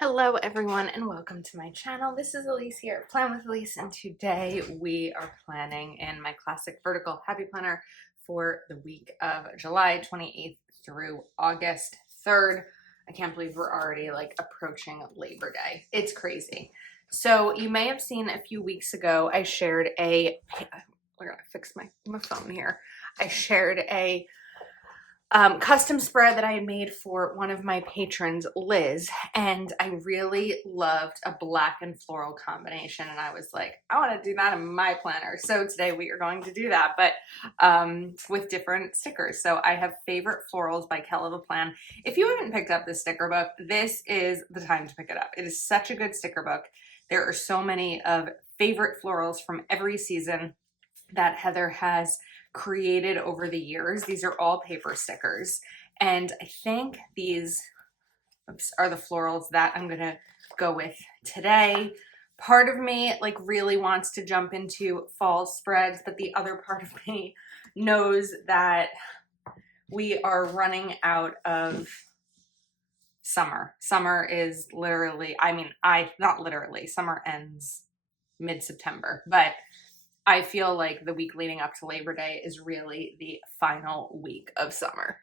Hello everyone and welcome to my channel. This is Elise here at Plan with Elise, and today we are planning in my classic vertical happy planner for the week of July 28th through August 3rd. I can't believe we're already like approaching Labor Day. It's crazy. So you may have seen a few weeks ago I shared we're gonna fix my phone here. I shared a custom spread that I had made for one of my patrons, Liz, and I really loved a black and floral combination, and I was like, I want to do that in my planner. So today we are going to do that, but with different stickers. So I have Favorite Florals by Kel of a Plan. If you haven't picked up this sticker book, this is the time to pick it up. It is such a good sticker book. There are so many of favorite florals from every season that Heather has created over the years. These are all paper stickers, and I think these are the florals that I'm gonna go with today. Part of me like really wants to jump into fall spreads, but the other part of me knows that we are running out of summer. Summer is literally, not literally, summer ends mid-September, but I feel like the week leading up to Labor Day is really the final week of summer.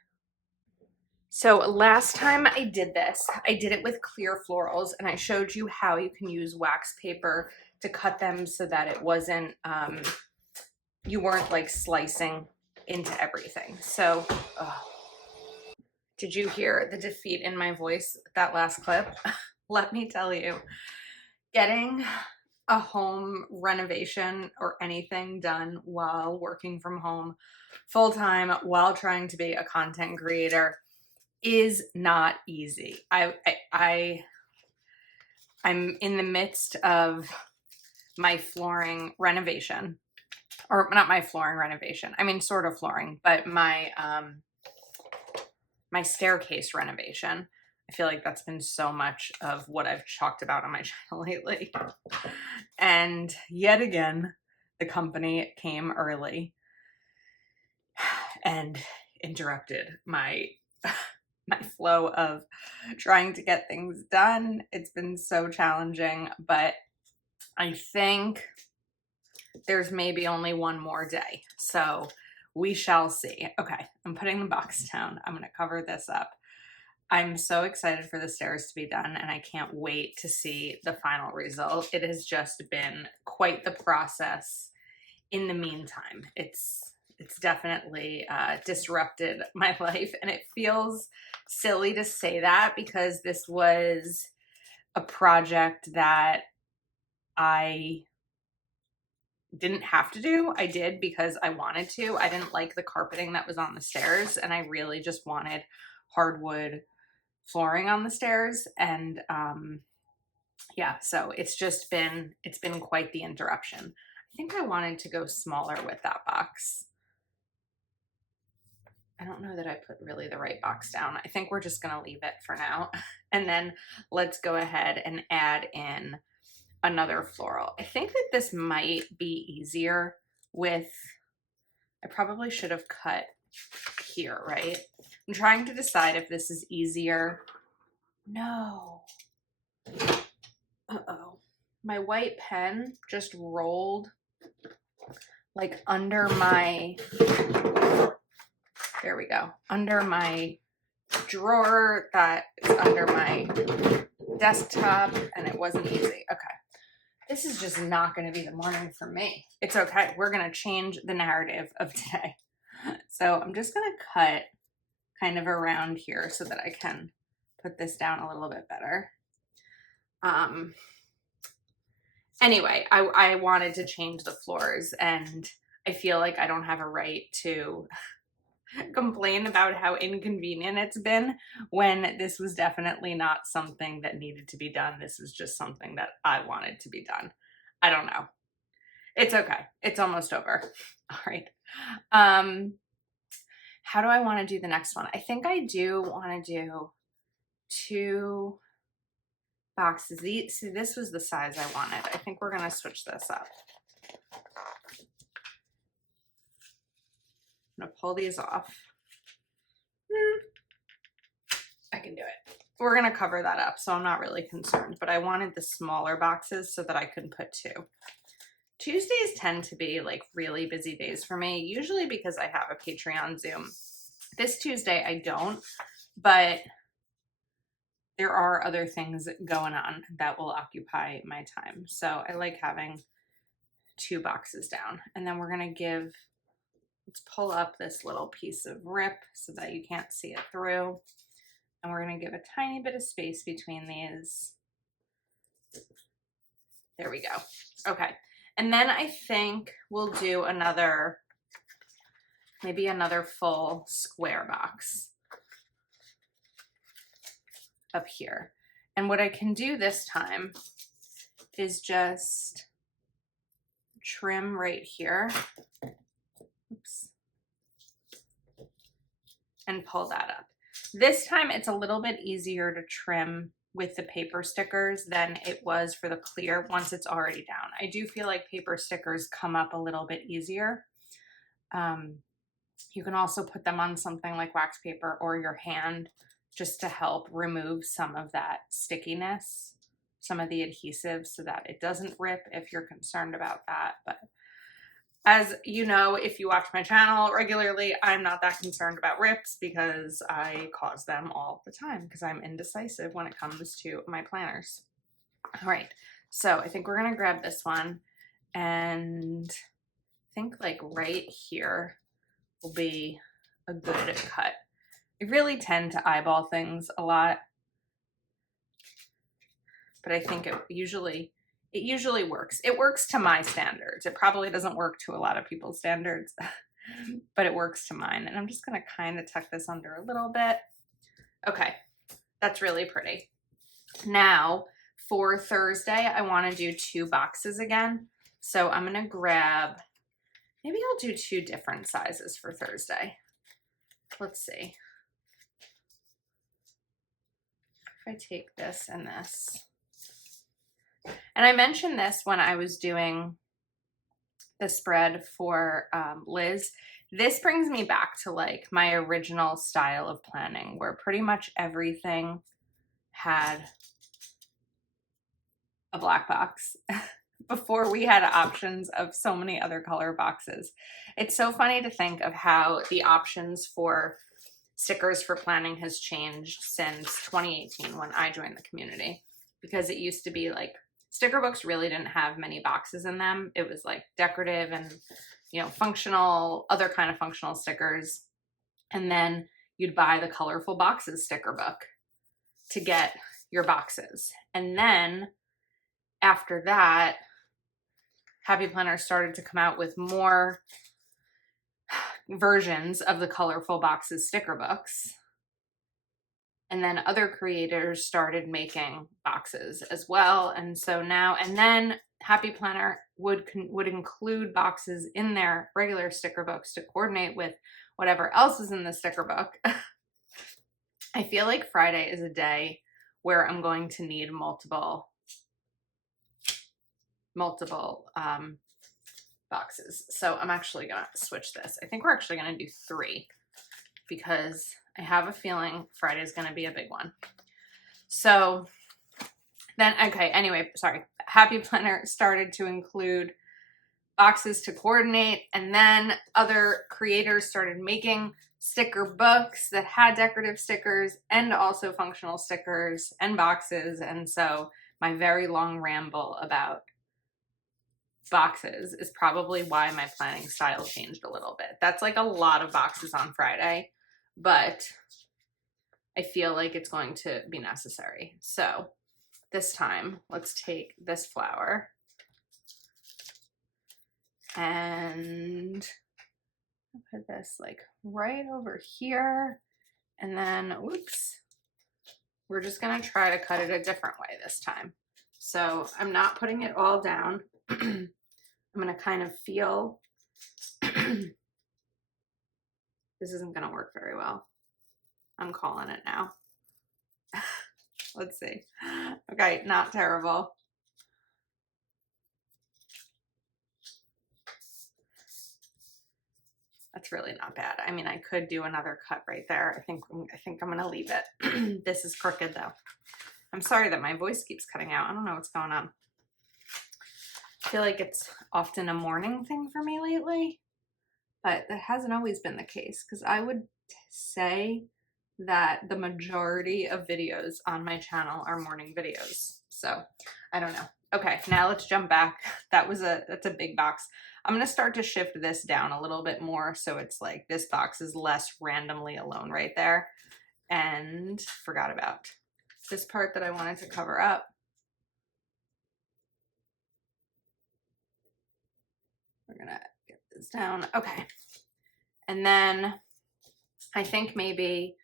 So last time I did this, I did it with clear florals, and I showed you how you can use wax paper to cut them so that it wasn't, you weren't like slicing into everything. So, did you hear the defeat in my voice that last clip? Let me tell you, getting a home renovation or anything done while working from home full-time while trying to be a content creator is not easy. I'm in the midst of my flooring renovation, or not my flooring renovation. I mean, sort of flooring, but my my staircase renovation. I feel like that's been so much of what I've talked about on my channel lately. And yet again, the company came early and interrupted my my flow of trying to get things done. It's been so challenging, but I think there's maybe only one more day. So we shall see. Okay, I'm putting the box down. I'm going to cover this up. I'm so excited for the stairs to be done, and I can't wait to see the final result. It has just been quite the process in the meantime. It's definitely disrupted my life, and it feels silly to say that because this was a project that I didn't have to do. I did because I wanted to. I didn't like the carpeting that was on the stairs, and I really just wanted hardwood flooring on the stairs. And yeah, so it's been quite the interruption. I think I wanted to go smaller with that box. I don't know that I put really the right box down. I think we're just gonna leave it for now. And then let's go ahead and add in another floral. I think that this might be easier with, I probably should have cut here, right? I'm trying to decide if this is easier. No. Uh-oh. My white pen just rolled like under my, there we go, under my drawer that is under my desktop, and it wasn't easy. Okay. This is just not going to be the morning for me. It's okay. We're going to change the narrative of today. So I'm just going to cut kind of around here so that I can put this down a little bit better. Anyway, I wanted to change the floors, and I feel like I don't have a right to complain about how inconvenient it's been when this was definitely not something that needed to be done. This was just something that I wanted to be done. I don't know. It's okay. It's almost over. All right. How do I want to do the next one? I think I do want to do 2 boxes. See, this was the size I wanted. I think we're going to switch this up. I'm going to pull these off. I can do it. we're going to cover that up, so I'm not really concerned, but I wanted the smaller boxes so that I could put 2. Tuesdays tend to be like really busy days for me, usually because I have a Patreon Zoom. This Tuesday I don't, but there are other things going on that will occupy my time. So I like having 2 boxes down. And then we're going to give, let's pull up this little piece of rip so that you can't see it through. And we're going to give a tiny bit of space between these. There we go. Okay. And then I think we'll do another, maybe another full square box up here. And what I can do this time is just trim right here. Oops. And pull that up. This time it's a little bit easier to trim with the paper stickers than it was for the clear once it's already down. I do feel like paper stickers come up a little bit easier. You can also put them on something like wax paper or your hand just to help remove some of that stickiness, some of the adhesive so that it doesn't rip if you're concerned about that. But as you know, if you watch my channel regularly, I'm not that concerned about rips because I cause them all the time because I'm indecisive when it comes to my planners. All right, so I think we're gonna grab this one and I think like right here will be a good cut. I really tend to eyeball things a lot, but I think it usually works. It works to my standards. It probably doesn't work to a lot of people's standards, but it works to mine. And I'm just gonna kind of tuck this under a little bit. Okay, that's really pretty. Now for Thursday, I wanna do 2 boxes again. So I'm gonna grab, maybe I'll do 2 different sizes for Thursday. Let's see. If I take this and this. And I mentioned this when I was doing the spread for Liz. This brings me back to like my original style of planning where pretty much everything had a black box before we had options of so many other color boxes. It's so funny to think of how the options for stickers for planning has changed since 2018 when I joined the community, because it used to be like sticker books really didn't have many boxes in them. It was like decorative and, you know, functional, other kind of functional stickers. And then you'd buy the colorful boxes sticker book to get your boxes. And then after that, Happy Planner started to come out with more versions of the colorful boxes sticker books. And then other creators started making boxes as well. And so now, and then Happy Planner would include boxes in their regular sticker books to coordinate with whatever else is in the sticker book. I feel like Friday is a day where I'm going to need multiple boxes. So I'm actually gonna switch this. I think we're actually gonna do 3 because I have a feeling Friday is gonna be a big one. So then, okay, anyway, sorry. Happy Planner started to include boxes to coordinate, and then other creators started making sticker books that had decorative stickers and also functional stickers and boxes. And so my very long ramble about boxes is probably why my planning style changed a little bit. That's like a lot of boxes on Friday, but I feel like it's going to be necessary. So this time, let's take this flower and put this like right over here. And then, whoops, we're just gonna try to cut it a different way this time. So I'm not putting it all down. I'm gonna kind of feel, this isn't gonna work very well. I'm calling it now. Let's see. Okay, not terrible. That's really not bad. I mean, I could do another cut right there. I think I'm gonna leave it. This is crooked though. I'm sorry that my voice keeps cutting out. I don't know what's going on. I feel like it's often a morning thing for me lately, but that hasn't always been the case, because I would say that the majority of videos on my channel are morning videos. So I don't know. Okay, now let's jump back. That's a big box. I'm gonna start to shift this down a little bit more so it's like this box is less randomly alone right there. And forgot about this part that I wanted to cover up. We're gonna get this down. Okay. And then I think maybe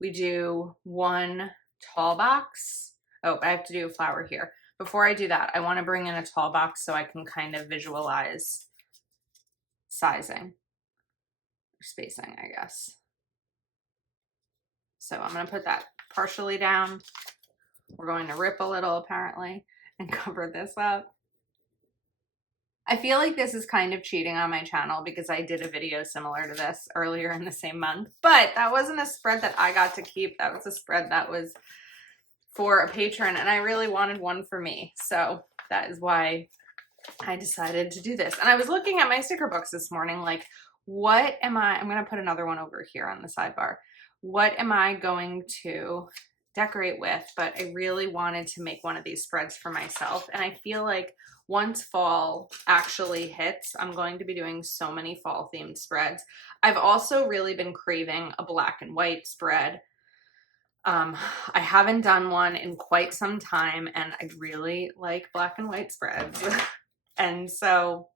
we do one tall box. Oh, I have to do a flower here. Before I do that, I want to bring in a tall box so I can kind of visualize sizing or spacing, I guess. So I'm going to put that partially down. We're going to rip a little apparently and cover this up. I feel like this is kind of cheating on my channel because I did a video similar to this earlier in the same month, but that wasn't a spread that I got to keep. That was a spread that was for a patron, and I really wanted one for me. So that is why I decided to do this. And I was looking at my sticker books this morning, like, what am I'm going to put another one over here on the sidebar. What am I going to decorate with? But I really wanted to make one of these spreads for myself. And I feel like once fall actually hits, I'm going to be doing so many fall themed spreads. I've also really been craving a black and white spread. I haven't done one in quite some time, and I really like black and white spreads. And so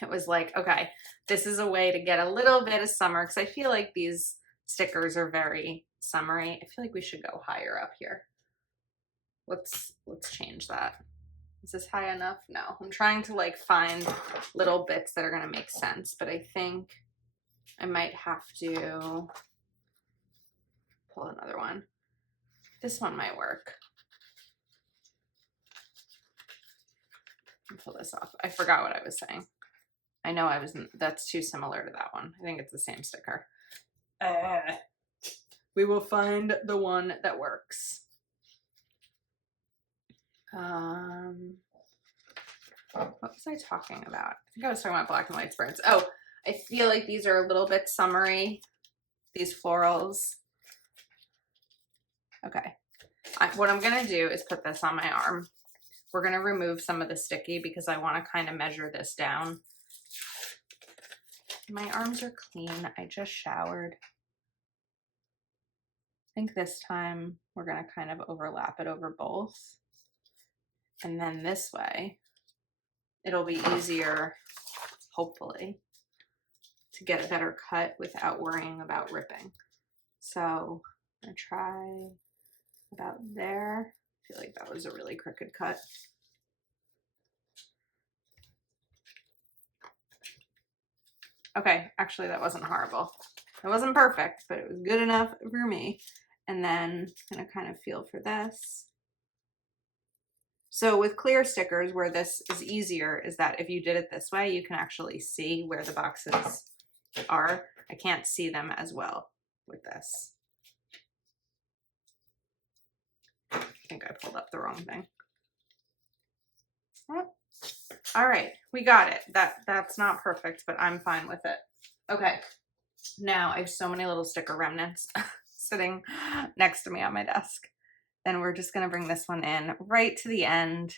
it was like, okay, this is a way to get a little bit of summer, because I feel like these stickers are very summery. I feel like we should go higher up here. Let's change that. Is this high enough? No. I'm trying to like find little bits that are going to make sense, but I think I might have to pull another one. This one might work. Pull this off. I forgot what I was saying. I know that's too similar to that one. I think it's the same sticker. We will find the one that works. What was I talking about? I think I was talking about black and white spreads. Oh, I feel like these are a little bit summery, these florals. Okay. What I'm going to do is put this on my arm. We're going to remove some of the sticky because I want to kind of measure this down. My arms are clean. I just showered. I think this time we're going to kind of overlap it over both. And then this way, it'll be easier, hopefully, to get a better cut without worrying about ripping. So I'm going to try about there. I feel like that was a really crooked cut. Okay, actually that wasn't horrible. It wasn't perfect, but it was good enough for me. And then I'm gonna kind of feel for this. So with clear stickers, where this is easier is that if you did it this way, you can actually see where the boxes are. I can't see them as well with this. I think I pulled up the wrong thing. All right, we got it. That's not perfect, but I'm fine with it. Okay, now I have so many little sticker remnants sitting next to me on my desk. Then we're just gonna bring this one in right to the end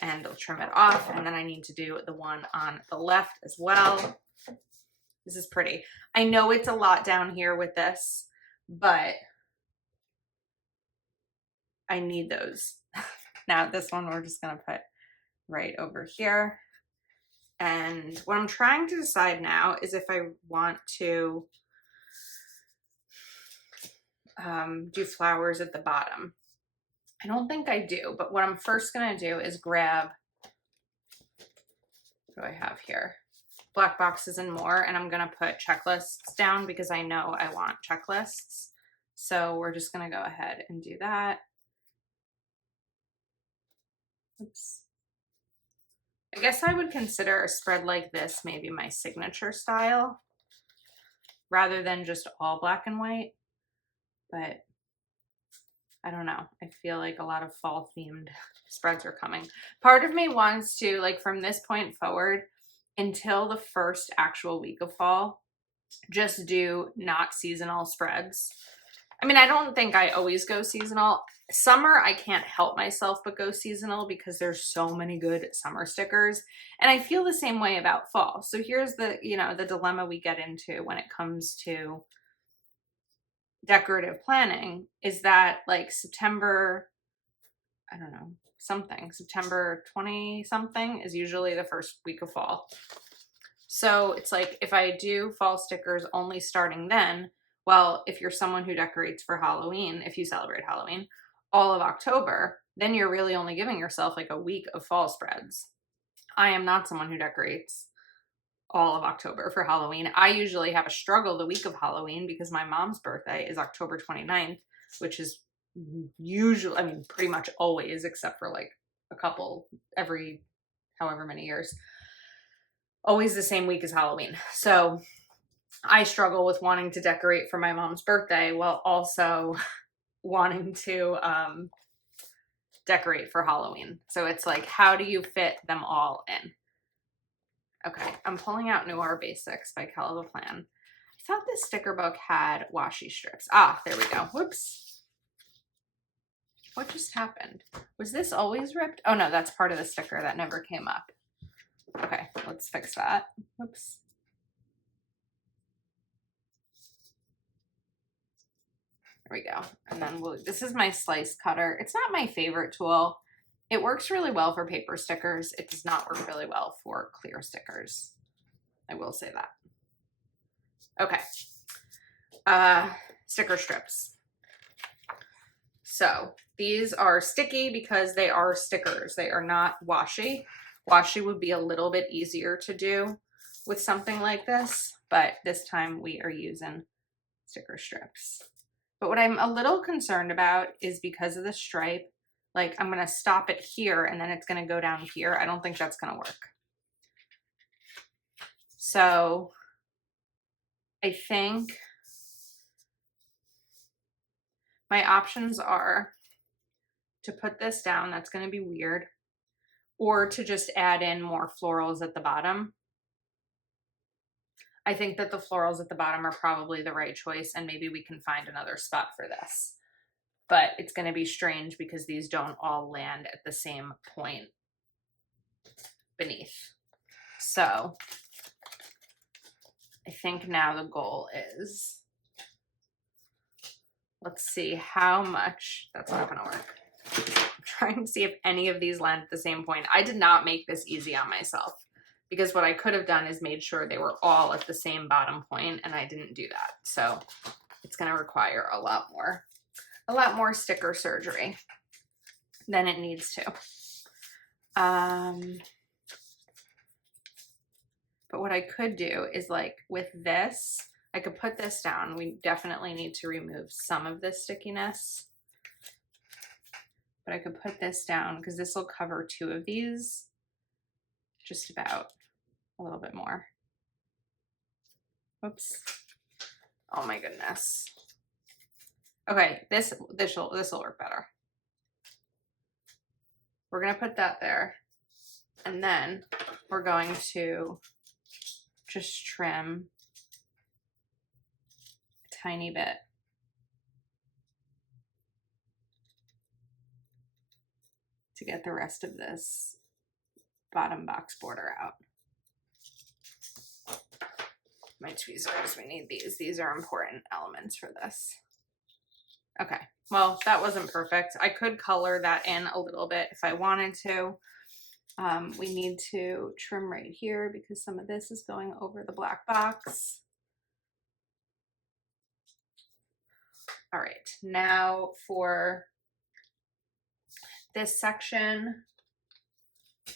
and I'll trim it off. And then I need to do the one on the left as well. This is pretty. I know it's a lot down here with this, but I need those. Now this one we're just gonna put right over here. And what I'm trying to decide now is if I want to do flowers at the bottom. I don't think I do, but what I'm first gonna do is grab, what do I have here? Black Boxes and More, and I'm gonna put checklists down because I know I want checklists. So we're just gonna go ahead and do that. Oops. I guess I would consider a spread like this maybe my signature style. rather than just all black and white. But I don't know. I feel like a lot of fall themed spreads are coming. Part of me wants to, like, from this point forward until the first actual week of fall, just do not seasonal spreads. I mean, I don't think I always go seasonal. Summer, I can't help myself but go seasonal because there's so many good summer stickers. And I feel the same way about fall. So here's the, you know, the dilemma we get into when it comes to decorative planning is that, like, September, I don't know, September 20 something is usually the first week of fall. So it's like, if I do fall stickers only starting then, well, if you're someone who decorates for Halloween, if you celebrate Halloween, all of October, then you're really only giving yourself like a week of fall spreads. I am not someone who decorates all of October for Halloween. I usually have a struggle the week of Halloween because my mom's birthday is October 29th, which is usually, I mean, pretty much always, except for like a couple every however many years, always the same week as Halloween. So I struggle with wanting to decorate for my mom's birthday while also wanting to decorate for Halloween. So it's like, how do you fit them all in? Okay, I'm pulling out Noir Basics by Kel LaPlan. I thought this sticker book had washi strips. Ah, there we go. Whoops. What just happened? Was this always ripped? Oh no, that's part of the sticker that never came up. Okay, let's fix that. Whoops. There we go. And then this is my slice cutter. It's not my favorite tool. It works really well for paper stickers. It does not work really well for clear stickers. I will say that. Okay. Sticker strips. So these are sticky because they are stickers. They are not washi. Washi would be a little bit easier to do with something like this, but this time we are using sticker strips. But what I'm a little concerned about is because of the stripe, like I'm going to stop it here and then it's going to go down here. I don't think that's going to work. So I think my options are to put this down. That's going to be weird. Or to just add in more florals at the bottom. I think that the florals at the bottom are probably the right choice, and maybe we can find another spot for this. But it's going to be strange because these don't all land at the same point beneath. So I think now the goal is, let's see how much, that's not going to work. I'm trying to see if any of these land at the same point. I did not make this easy on myself because what I could have done is made sure they were all at the same bottom point, and I didn't do that. So it's going to require a lot more sticker surgery than it needs to. But what I could do is, like, with this, I could put this down. We definitely need to remove some of this stickiness. But I could put this down because this will cover two of these. Just about a little bit more. Oops. Oh my goodness. Okay, this will work better. We're gonna put that there. And then we're going to just trim a tiny bit. To get the rest of this bottom box border out. My tweezers, we need these. These are important elements for this. Okay, well, that wasn't perfect. I could color that in a little bit if I wanted to. We need to trim right here because some of this is going over the black box. All right, now for this section, you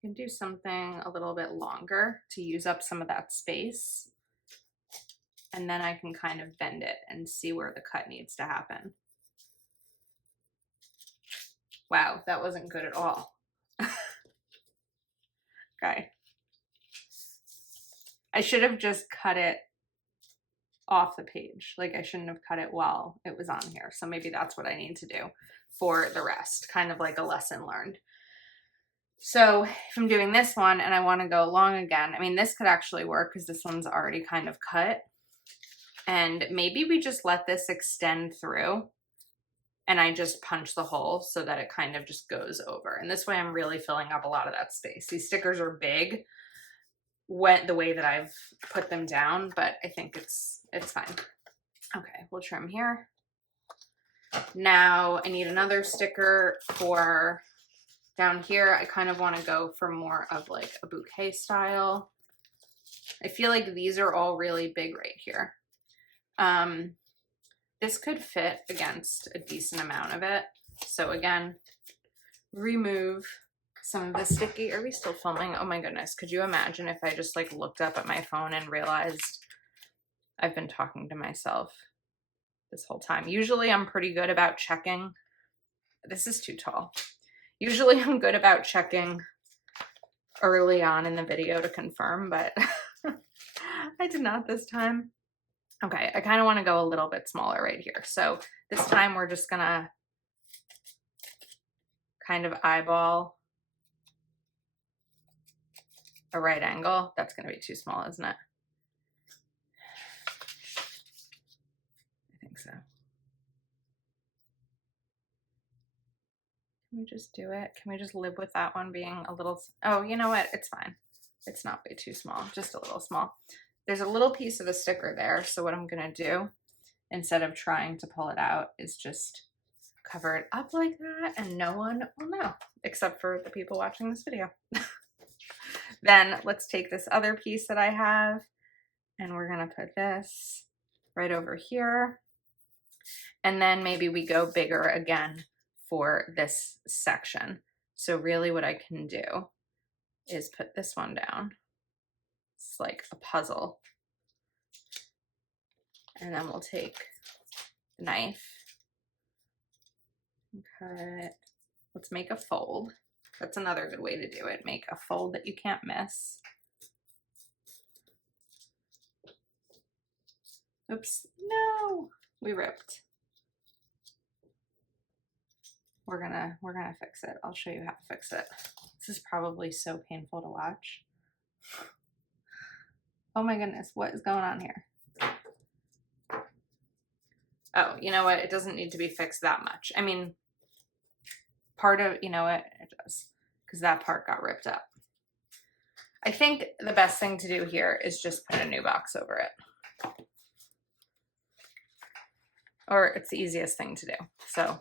can do something a little bit longer to use up some of that space. And then I can kind of bend it and see where the cut needs to happen. Wow, that wasn't good at all. Okay. I should have just cut it off the page. Like I shouldn't have cut it while it was on here. So maybe that's what I need to do for the rest, kind of like a lesson learned. So if I'm doing this one and I want to go long again, I mean, this could actually work because this one's already kind of cut. And maybe we just let this extend through and I just punch the hole so that it kind of just goes over. And this way I'm really filling up a lot of that space. These stickers are big the way that I've put them down, but I think it's fine. Okay, we'll trim here. Now I need another sticker for down here. I kind of want to go for more of like a bouquet style. I feel like these are all really big right here. This could fit against a decent amount of it. So again, remove some of the sticky. Are we still filming? Oh my goodness. Could you imagine if I just like looked up at my phone and realized I've been talking to myself this whole time? Usually I'm pretty good about checking. This is too tall. Usually I'm good about checking early on in the video to confirm, but I did not this time. Okay, I kind of want to go a little bit smaller right here. So this time we're just gonna kind of eyeball a right angle. That's gonna be too small, isn't it? I think so. Can we just do it? Can we just live with that one being a little, oh, you know what? It's fine. It's not way too small, just a little small. There's a little piece of a sticker there. So what I'm gonna do, instead of trying to pull it out, is just cover it up like that and no one will know, except for the people watching this video. Then let's take this other piece that I have and we're gonna put this right over here. And then maybe we go bigger again for this section. So really what I can do is put this one down. It's like a puzzle. And then we'll take the knife and cut. Let's make a fold. That's another good way to do it. Make a fold that you can't miss. Oops, no, we ripped. We're gonna fix it. I'll show you how to fix it. This is probably so painful to watch. Oh my goodness, what is going on here? Oh, you know what? It doesn't need to be fixed that much. I mean, part of, you know what? It does, because that part got ripped up. I think the best thing to do here is just put a new box over it. Or it's the easiest thing to do. So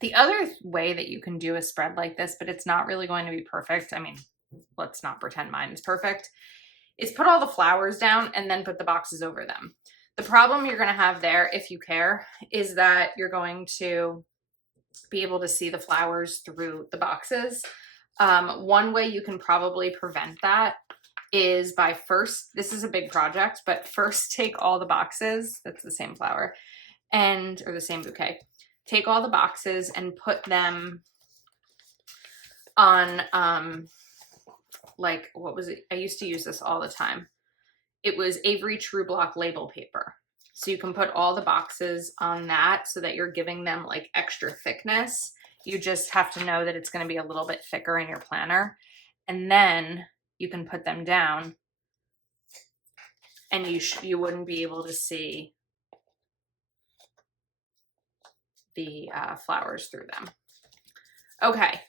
the other way that you can do a spread like this, but it's not really going to be perfect. I mean, let's not pretend mine is perfect, is put all the flowers down and then put the boxes over them. The problem you're going to have there, if you care, is that you're going to be able to see the flowers through the boxes. One way you can probably prevent that is by first, this is a big project, but first take all the boxes, that's the same flower, or the same bouquet. Take all the boxes and put them on, like, what was it? I used to use this all the time. It was Avery True Block label paper. So you can put all the boxes on that so that you're giving them like extra thickness. You just have to know that it's going to be a little bit thicker in your planner. And then you can put them down and you wouldn't be able to see the flowers through them. Okay.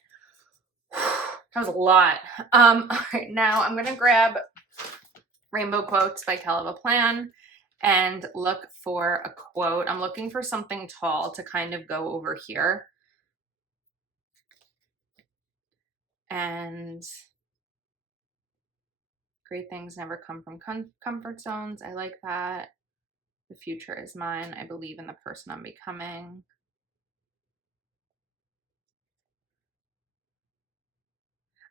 That was a lot. All right, now I'm going to grab Rainbow Quotes by Kel of a Plan and look for a quote. I'm looking for something tall to kind of go over here. And great things never come from comfort zones. I like that. The future is mine. I believe in the person I'm becoming.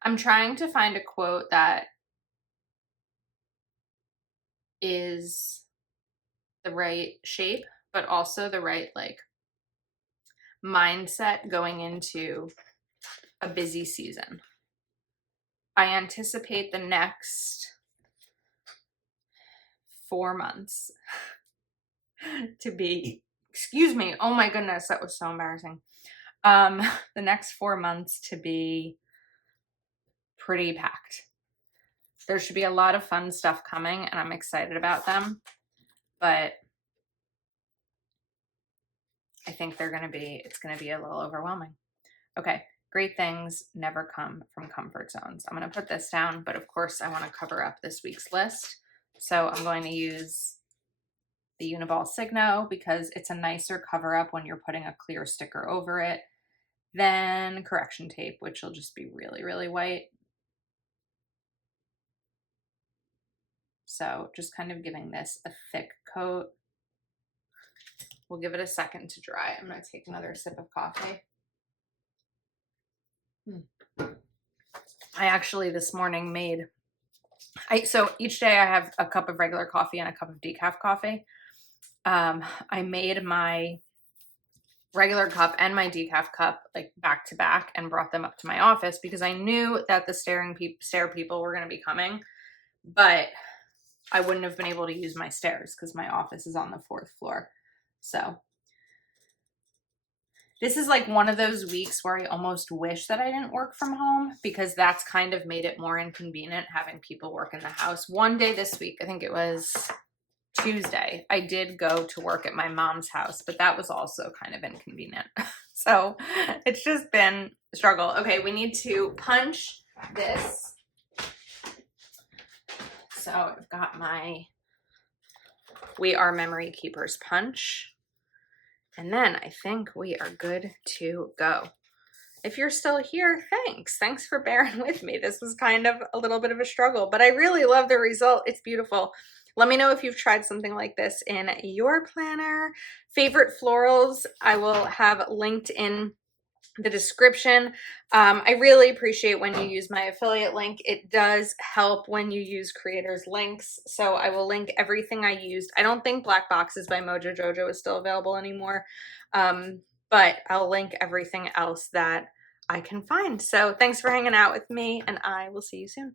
I'm trying to find a quote that is the right shape, but also the right like mindset going into a busy season. I anticipate the next 4 months to be, excuse me, oh my goodness, that was so embarrassing. The next 4 months to be pretty packed. There should be a lot of fun stuff coming, and I'm excited about them, but I think it's gonna be a little overwhelming. Okay, great things never come from comfort zones. I'm gonna put this down, but of course I wanna cover up this week's list. So I'm going to use the Uniball Signo because it's a nicer cover up when you're putting a clear sticker over it than correction tape, which will just be really, really white. So just kind of giving this a thick coat. We'll give it a second to dry. I'm gonna take another sip of coffee. I actually this morning made, so each day I have a cup of regular coffee and a cup of decaf coffee. I made my regular cup and my decaf cup like back to back and brought them up to my office because I knew that the stair people were going to be coming, but I wouldn't have been able to use my stairs because my office is on the 4th floor. So this is like one of those weeks where I almost wish that I didn't work from home because that's kind of made it more inconvenient having people work in the house. One day this week, I think it was Tuesday, I did go to work at my mom's house, but that was also kind of inconvenient. So it's just been a struggle. Okay, we need to punch this. So I've got my We Are Memory Keepers punch. And then I think we are good to go. If you're still here, thanks. Thanks for bearing with me. This was kind of a little bit of a struggle, but I really love the result. It's beautiful. Let me know if you've tried something like this in your planner. Favorite florals, I will have linked in the description. I really appreciate when you use my affiliate link. It does help when you use creators links. So I will link everything I used. I don't think Black Boxes by Mojo Jojo is still available anymore. But I'll link everything else that I can find. So thanks for hanging out with me, and I will see you soon.